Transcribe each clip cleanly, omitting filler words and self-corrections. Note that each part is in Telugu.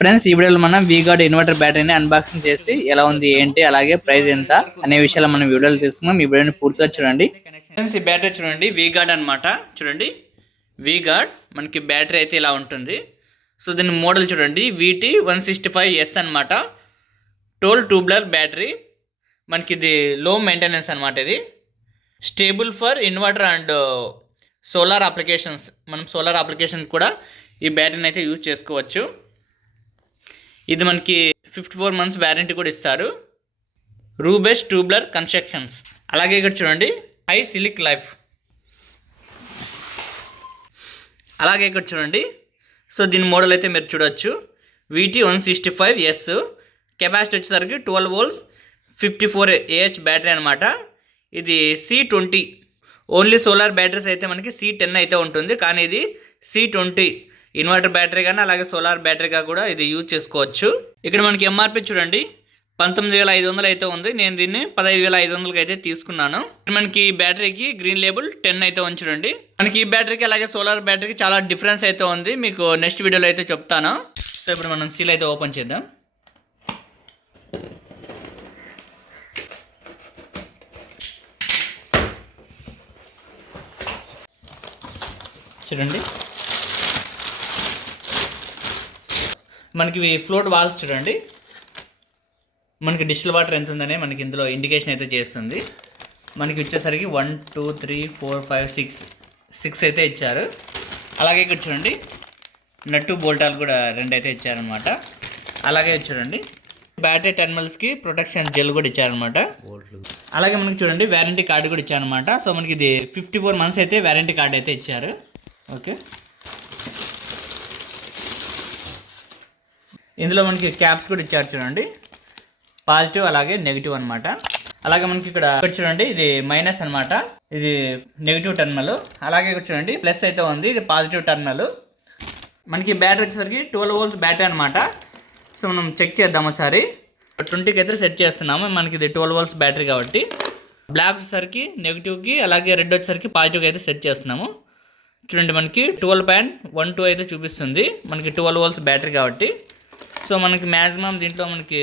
ఫ్రెండ్స్ ఈ వీడియోలో మనం వీగార్డ్ ఇన్వర్టర్ బ్యాటరీని అన్బాక్సింగ్ చేసి ఎలా ఉంది ఏంటి అలాగే ప్రైస్ ఎంత అనే విషయాలు మనం వీడియోలో తీసుకున్నాం. ఈ వీడియోని పూర్తిగా చూడండి. ఫ్రెండ్స్ ఈ బ్యాటరీ చూడండి, వీగార్డ్ అనమాట. చూడండి వీగార్డ్ మనకి బ్యాటరీ అయితే ఇలా ఉంటుంది. సో దీని మోడల్ చూడండి, VT165S అనమాట. Tall tubular battery. మనకి ఇది లో మెయింటెనెన్స్ అనమాట. ఇది stable for inverter and solar applications. మనం సోలార్ అప్లికేషన్ కూడా ఈ బ్యాటరీని అయితే యూజ్ చేసుకోవచ్చు. ఇది మనకి 54 months వ్యారంటీ కూడా ఇస్తారు. రూబెస్ ట్యూబ్లర్ కన్స్ట్రక్షన్స్. అలాగే ఇక్కడ చూడండి హై సిలిక్ లైఫ్. అలాగే ఇక్కడ చూడండి, సో దీని మోడల్ అయితే మీరు చూడొచ్చు, VT165S. కెపాసిటీ వచ్చేసరికి 12 volts 54 Ah బ్యాటరీ అనమాట. ఇది C20. ఓన్లీ సోలార్ బ్యాటరీస్ అయితే మనకి C10 అయితే ఉంటుంది, కానీ ఇది C20 ఇన్వర్టర్ బ్యాటరీ కానీ అలాగే సోలార్ బ్యాటరీగా కూడా ఇది యూజ్ చేసుకోవచ్చు. ఇక్కడ మనకి ఎంఆర్పి చూడండి 19,500 అయితే ఉంది. నేను దీన్ని 15,500కి అయితే తీసుకున్నాను. మనకి ఈ బ్యాటరీకి గ్రీన్ లేబుల్ 10 అయితే ఉంది చూడండి. మనకి ఈ బ్యాటరీకి అలాగే సోలార్ బ్యాటరీకి చాలా డిఫరెన్స్ అయితే ఉంది, మీకు నెక్స్ట్ వీడియోలో అయితే చెప్తాను. సో ఇప్పుడు మనం సీల్ అయితే ఓపెన్ చేద్దాం. చూడండి మనకి ఫ్లోట్ వాల్స్ చూడండి, మనకి డిస్టిల్ వాటర్ ఎంత ఉందనే మనకి ఇందులో ఇండికేషన్ అయితే చేస్తుంది. మనకి వచ్చేసరికి 1 2 3 4 5 6 అయితే ఇచ్చారు. అలాగే ఇక్కడ చూడండి నట్టు బోల్టాలు కూడా 2 అయితే ఇచ్చారనమాట. అలాగే చూడండి బ్యాటరీ టెర్మినల్స్కి ప్రొటెక్షన్ జెల్ కూడా ఇచ్చారనమాట. అలాగే మనకి చూడండి వ్యారంటీ కార్డు కూడా ఇచ్చారనమాట. సో మనకి ఇది 54 months అయితే వ్యారంటీ కార్డు అయితే ఇచ్చారు. ఓకే, ఇందులో మనకి క్యాప్స్ కూడా ఇచ్చారు చూడండి, పాజిటివ్ అలాగే నెగిటివ్ అనమాట. అలాగే మనకి ఇక్కడ చూడండి ఇది మైనస్ అనమాట, ఇది నెగిటివ్ టర్మినల్. అలాగే ఇక్కడ చూడండి ప్లస్ అయితే ఉంది, ఇది పాజిటివ్ టర్మినల్. మనకి బ్యాటరీ వచ్చేసరికి 12 volts బ్యాటరీ అనమాట. సో మనం చెక్ చేద్దాం ఒకసారి. 20కి అయితే సెట్ చేస్తున్నాము. మనకి ఇది 12 volts బ్యాటరీ కాబట్టి బ్లాక్ వచ్చేసరికి నెగిటివ్కి అలాగే రెడ్ వచ్చేసరికి పాజిటివ్కి అయితే సెట్ చేస్తున్నాము. చూడండి మనకి 12.12 అయితే చూపిస్తుంది, మనకి 12 volts బ్యాటరీ కాబట్టి. సో మనకి మ్యాక్సిమం దీంట్లో మనకి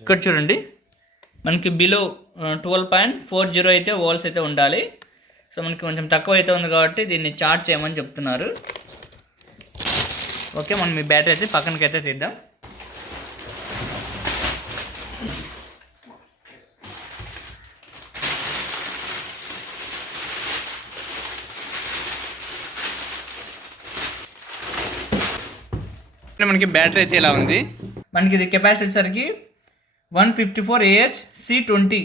ఇక్కడ చూడండి మనకి బిలో 12.40 అయితే వోల్ట్స్ అయితే ఉండాలి. సో మనకి కొంచెం తక్కువ అయితే ఉంది కాబట్టి దీన్ని చార్జ్ చేయమని చెప్తున్నారు. ఓకే, మనం ఈ బ్యాటరీ అయితే పక్కనకి అయితే తీద్దాం. మనకి బ్యాటరీ అయితే ఇలా ఉంది. మనకి ఇది కెపాసిటీ వచ్చేసరికి 154 Ah C20.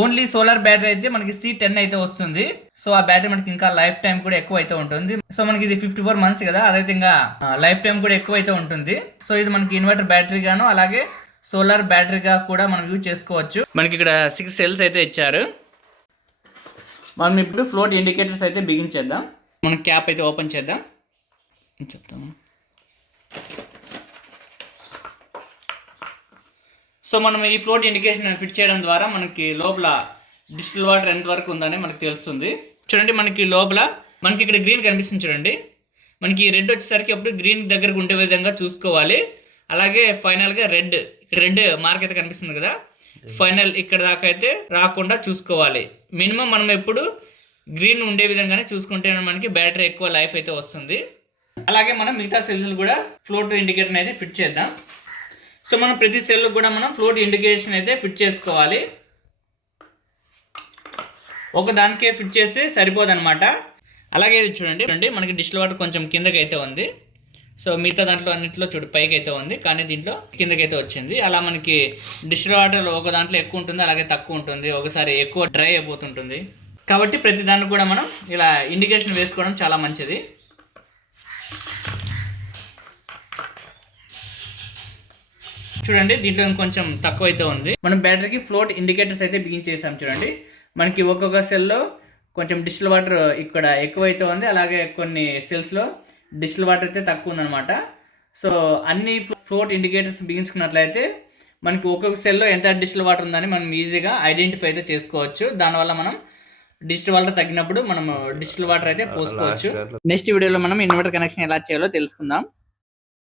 Only solar battery అయితే మనకి C10 అయితే వస్తుంది. సో ఆ బ్యాటరీ మనకి ఇంకా లైఫ్ టైం కూడా ఎక్కువ అయితే ఉంటుంది. సో మనకి ఇది 54 months కదా, అదైతే ఇంకా లైఫ్ టైం కూడా ఎక్కువ అయితే ఉంటుంది. సో ఇది మనకి ఇన్వర్టర్ బ్యాటరీ గాను అలాగే సోలార్ బ్యాటరీగా కూడా మనం యూజ్ చేసుకోవచ్చు. మనకి ఇక్కడ 6 cells అయితే ఇచ్చారు. మనం ఇప్పుడు ఫ్లోట్ ఇండికేటర్స్ అయితే బిగించేద్దాం. మనం క్యాప్ అయితే ఓపెన్ చేద్దాం చెప్తాము. సో మనం ఈ ఫ్లోట్ ఇండికేషన్ ఫిట్ చేయడం ద్వారా మనకి లోపల డిస్టిల్ వాటర్ ఎంతవరకు ఉందని మనకి తెలుస్తుంది. చూడండి మనకి లోపల మనకి ఇక్కడ గ్రీన్ కనిపిస్తుంది చూడండి, మనకి రెడ్ వచ్చేసరికి అప్పుడు గ్రీన్ దగ్గరకు ఉండే విధంగా చూసుకోవాలి. అలాగే ఫైనల్గా రెడ్ మార్క్ అయితే కనిపిస్తుంది కదా, ఫైనల్ ఇక్కడ దాకా అయితే రాకుండా చూసుకోవాలి. మినిమం మనం ఎప్పుడు గ్రీన్ ఉండే విధంగానే చూసుకుంటే మనకి బ్యాటరీ ఎక్కువ లైఫ్ అయితే వస్తుంది. అలాగే మనం మిగతా సెల్స్ కూడా ఫ్లోట్ ఇండికేటర్ అయితే ఫిట్ చేద్దాం. సో మనం ప్రతి సెల్ కూడా మనం ఫ్లోట్ ఇండికేషన్ అయితే ఫిట్ చేసుకోవాలి. ఒక దానికే ఫిట్ చేస్తే సరిపోదన్నమాట. అలాగే ఇది చూడండి మనకి డిస్టిల్ వాటర్ కొంచెం కిందకి అయితే ఉంది. సో మిగతా దాంట్లో అన్నింటిలో చూడు పైకి అయితే ఉంది, కానీ దీంట్లో కిందకి అయితే వచ్చింది. అలా మనకి డిస్టిల్ వాటర్ ఒక దాంట్లో ఎక్కువ ఉంటుంది అలాగే తక్కువ ఉంటుంది, ఒకసారి ఎక్కువ డ్రై అయిపోతుంటుంది. కాబట్టి ప్రతి దానికి కూడా మనం ఇలా ఇండికేషన్ వేసుకోవడం చాలా మంచిది. చూడండి దీంట్లో కొంచెం తక్కువ అయితే ఉంది. మనం బ్యాటరీకి ఫ్లోట్ ఇండికేటర్స్ అయితే బిగించేసాం చూడండి. మనకి ఒక్కొక్క సెల్లో కొంచెం డిస్టిల్ వాటర్ ఇక్కడ ఎక్కువ అయితే ఉంది, అలాగే కొన్ని సెల్స్లో డిస్టిల్ వాటర్ అయితే తక్కువ ఉందన్నమాట. సో అన్ని ఫ్లోట్ ఇండికేటర్స్ బిగించుకున్నట్లయితే మనకి ఒక్కొక్క సెల్లో ఎంత డిస్టిల్ వాటర్ ఉందని మనం ఈజీగా ఐడెంటిఫై అయితే చేసుకోవచ్చు. దానివల్ల మనం డిజిటల్ వాటర్ తగ్గినప్పుడు మనం డిజిటల్ వాటర్ అయితే పోసుకోవచ్చు. నెక్స్ట్ వీడియోలో మనం ఇన్వర్టర్ కనెక్షన్ ఎలా చేయాలో తెలుసుకుందాం.